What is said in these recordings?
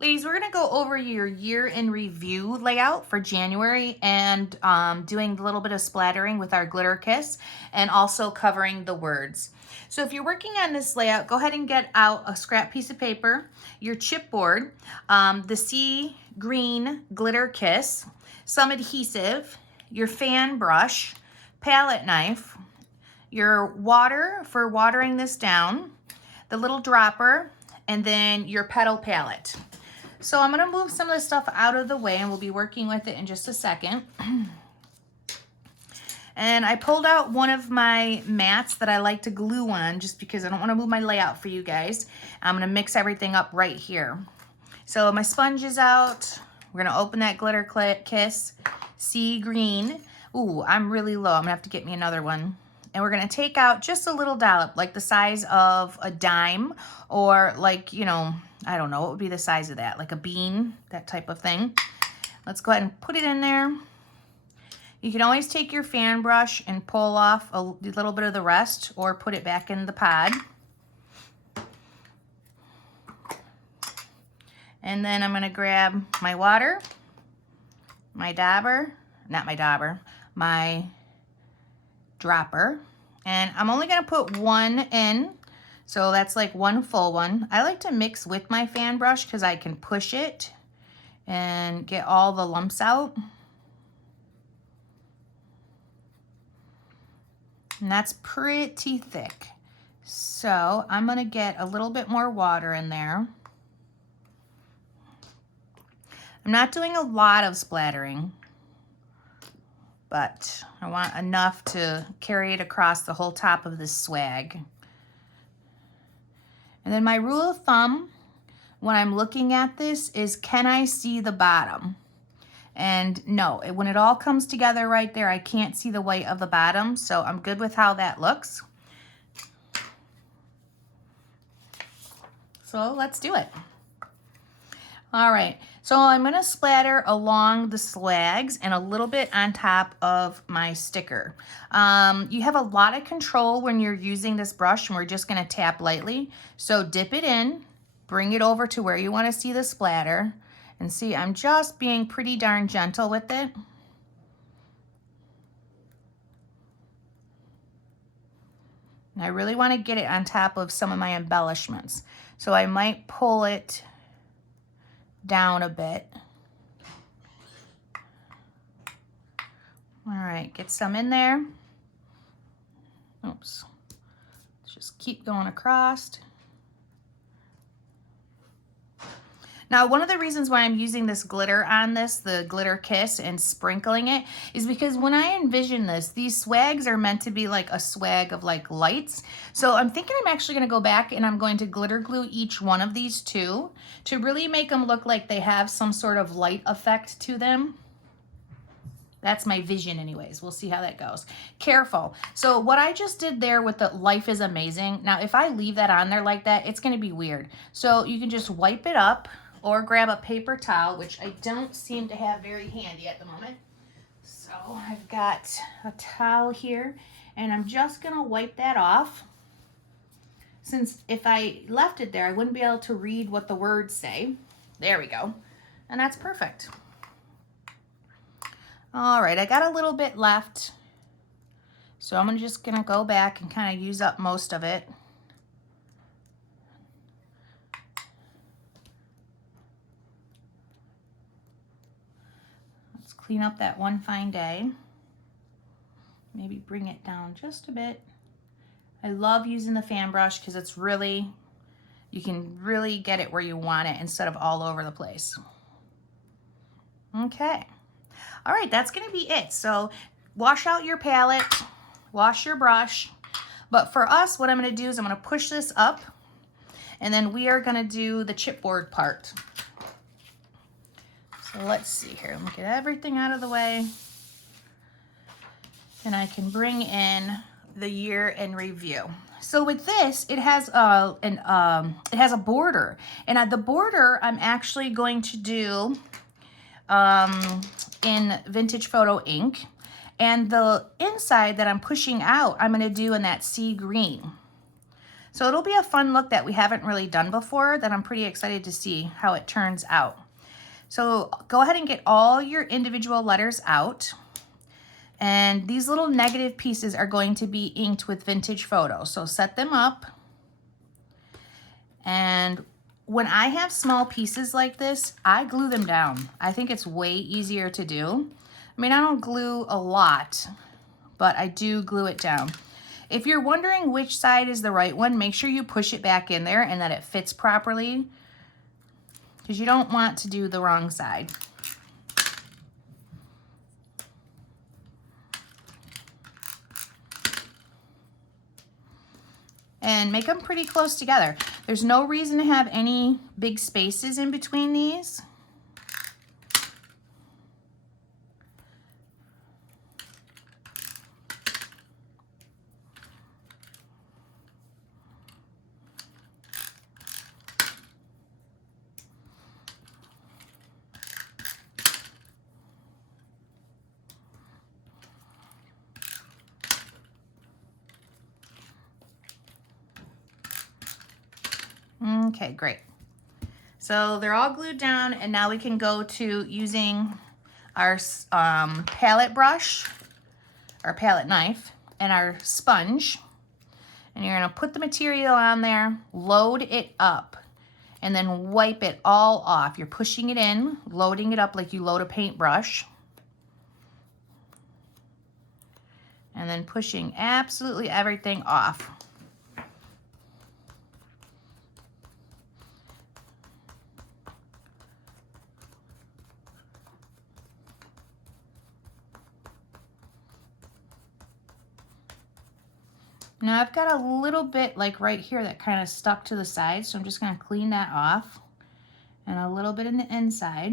Ladies, we're gonna go over your year in review layout for January and doing a little bit of splattering with our glitter kiss and also covering the words. So if you're working on this layout, go ahead and get out a scrap piece of paper, your chipboard, the sea green glitter kiss, some adhesive, your fan brush, palette knife, your water for watering this down, the little dropper, and then your petal palette. So I'm going to move some of this stuff out of the way and we'll be working with it in just a second. And I pulled out one of my mats that I like to glue on just because I don't want to move my layout for you guys. I'm going to mix everything up right here. So my sponge is out. We're going to open that glitter kiss. Sea green. Ooh, I'm really low. I'm going to have to get me another one. And we're going to take out just a little dollop, like the size of a dime or like, you know, I don't know, what would be the size of that? Like a bean, that type of thing. Let's go ahead and put it in there. You can always take your fan brush and pull off a little bit of the rest or put it back in the pod. And then I'm going to grab my water, my dauber, not my dauber, my dropper. And I'm only going to put one in. So that's like one full one. I like to mix with my fan brush because I can push it and get all the lumps out. And that's pretty thick. So I'm going to get a little bit more water in there. I'm not doing a lot of splattering, but I want enough to carry it across the whole top of this swag. And then my rule of thumb when I'm looking at this is, can I see the bottom? And no, when it all comes together right there, I can't see the white of the bottom, so I'm good with how that looks. So let's do it. All right, so I'm gonna splatter along the swags and a little bit on top of my sticker. You have a lot of control when you're using this brush, and we're just gonna tap lightly. So dip it in, bring it over to where you wanna see the splatter, and see, I'm just being pretty darn gentle with it. And I really wanna get it on top of some of my embellishments. So I might pull it down a bit. All right, get some in there. Oops. Let's just keep going across. Now, one of the reasons why I'm using this glitter on this, the glitter kiss, and sprinkling it is because when I envision this, these swags are meant to be like a swag of like lights. So I'm thinking I'm actually going to go back and I'm going to glitter glue each one of these two to really make them look like they have some sort of light effect to them. That's my vision anyways. We'll see how that goes. Careful. So what I just did there with the life is amazing. Now, if I leave that on there like that, it's going to be weird. So you can just wipe it up or grab a paper towel, which I don't seem to have very handy at the moment. So I've got a towel here and I'm just going to wipe that off. Since if I left it there, I wouldn't be able to read what the words say. There we go. And that's perfect. All right, I got a little bit left, so I'm just gonna go back and kind of use up most of it. Let's clean up that one fine day. Maybe bring it down just a bit. I love using the fan brush because it's really, you can really get it where you want it instead of all over the place. Okay. All right, that's gonna be it. So wash out your palette, wash your brush. But for us, what I'm gonna do is I'm gonna push this up and then we are gonna do the chipboard part. So let's see here, let me get everything out of the way. And I can bring in the year in review. So with this, it has a border. And the border I'm actually going to do in Vintage Photo ink, and the inside that I'm pushing out I'm going to do in that sea green. So it'll be a fun look that we haven't really done before that I'm pretty excited to see how it turns out. So go ahead and get all your individual letters out. And these little negative pieces are going to be inked with vintage photo. So set them up. And when I have small pieces like this, I glue them down. I think it's way easier to do. I mean, I don't glue a lot, but I do glue it down. If you're wondering which side is the right one, make sure you push it back in there and that it fits properly, because you don't want to do the wrong side. And make them pretty close together. There's no reason to have any big spaces in between these. Okay, great. So they're all glued down, and now we can go to using our palette brush, our palette knife, and our sponge. And you're gonna put the material on there, load it up, and then wipe it all off. You're pushing it in, loading it up like you load a paintbrush. And then pushing absolutely everything off. Now I've got a little bit like right here that kind of stuck to the side, so I'm just going to clean that off, and a little bit in the inside.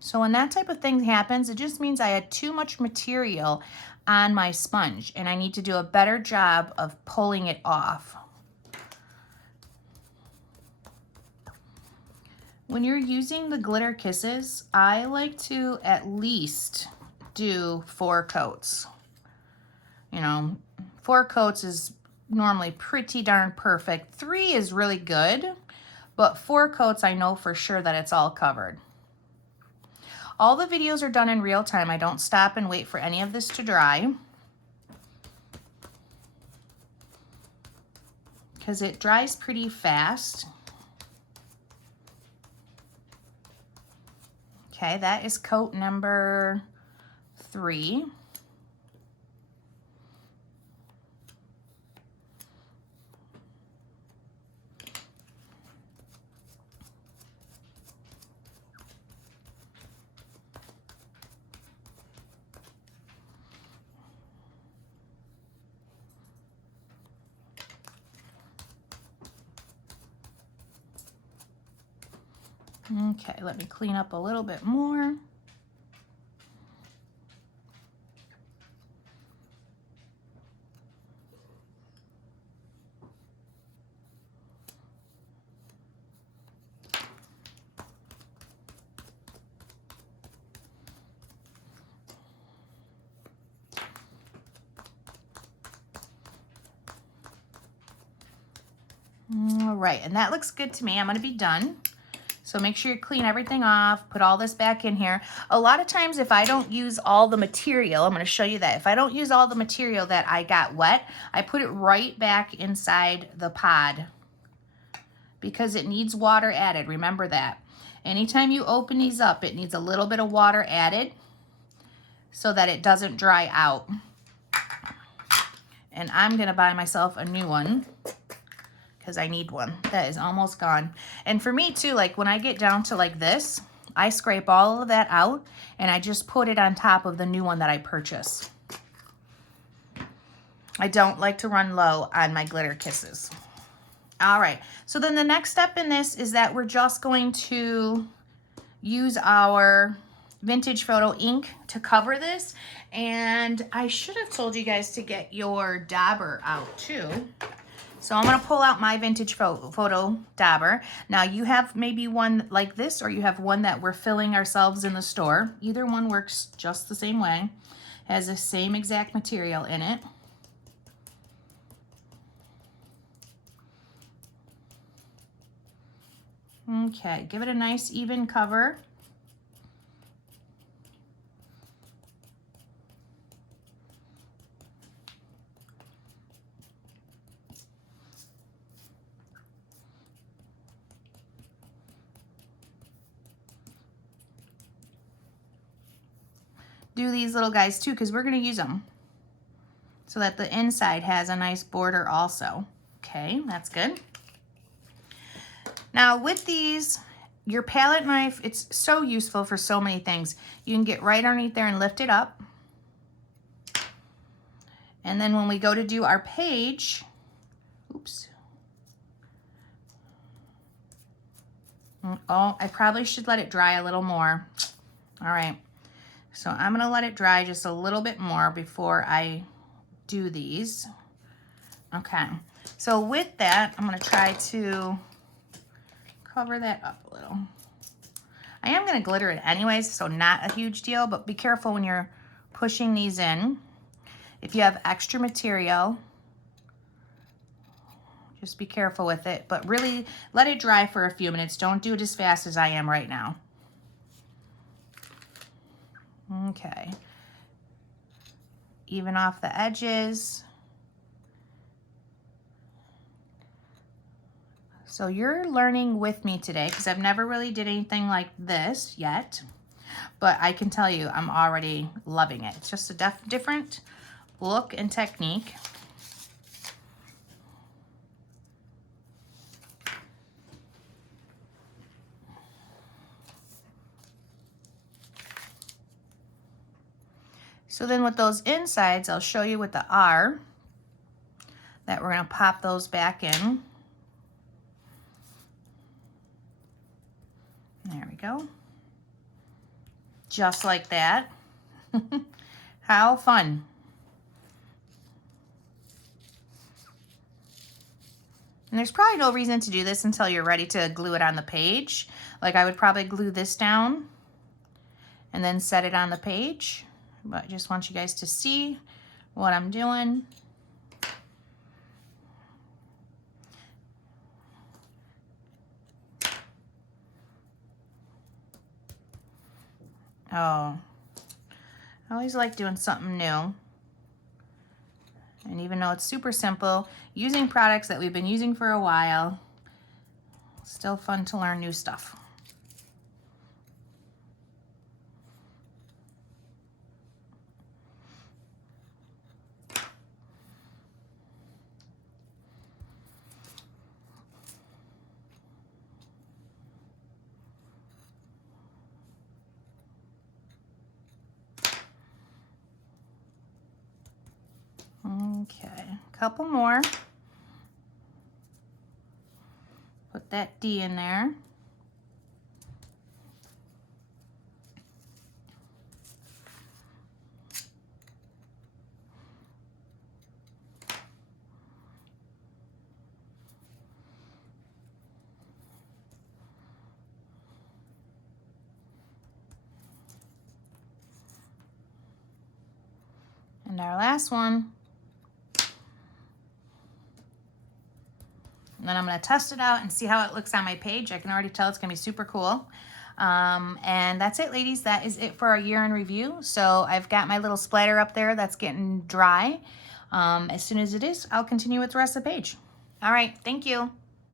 So when that type of thing happens, it just means I had too much material on my sponge and I need to do a better job of pulling it off. When you're using the glitter kisses, I like to at least do 4 coats. You know, 4 coats is normally pretty darn perfect. 3 is really good, but 4 coats I know for sure that it's all covered. All the videos are done in real time. I don't stop and wait for any of this to dry, because it dries pretty fast. Okay, that is coat number 3. Okay, let me clean up a little bit more. All right, and that looks good to me. I'm gonna be done. So make sure you clean everything off, put all this back in here. A lot of times if I don't use all the material, I'm gonna show you that. If I don't use all the material that I got wet, I put it right back inside the pod because it needs water added, remember that. Anytime you open these up, it needs a little bit of water added so that it doesn't dry out. And I'm gonna buy myself a new one, because I need one. That is almost gone. And for me too, like when I get down to like this, I scrape all of that out and I just put it on top of the new one that I purchased. I don't like to run low on my glitter kisses. All right, so then the next step in this is that we're just going to use our vintage photo ink to cover this. And I should have told you guys to get your dauber out too. So I'm gonna pull out my vintage photo dauber. Now you have maybe one like this, or you have one that we're filling ourselves in the store. Either one works just the same way. Has the same exact material in it. Okay, give it a nice even cover. Do these little guys too, because we're going to use them so that the inside has a nice border also. Okay, that's good. Now with these, your palette knife, it's so useful for so many things. You can get right underneath there and lift it up. And then when we go to do our page, oops. Oh, I probably should let it dry a little more. All right. So I'm going to let it dry just a little bit more before I do these. Okay. So with that, I'm going to try to cover that up a little. I am going to glitter it anyways, so not a huge deal, but be careful when you're pushing these in. If you have extra material, just be careful with it, but really let it dry for a few minutes. Don't do it as fast as I am right now. Okay. Even off the edges. So you're learning with me today because I've never really did anything like this yet, but I can tell you I'm already loving it. It's just a different look and technique. So then with those insides, I'll show you with the R that we're going to pop those back in. There we go. Just like that. How fun. And there's probably no reason to do this until you're ready to glue it on the page. Like I would probably glue this down and then set it on the page. But I just want you guys to see what I'm doing. Oh, I always like doing something new. And even though it's super simple, using products that we've been using for a while, still fun to learn new stuff. Okay, a couple more. Put that D in there. And our last one. And then I'm going to test it out and see how it looks on my page. I can already tell it's going to be super cool. And that's it, ladies. That is it for our year in review. So I've got my little splatter up there that's getting dry. As soon as it is, I'll continue with the rest of the page. All right. Thank you.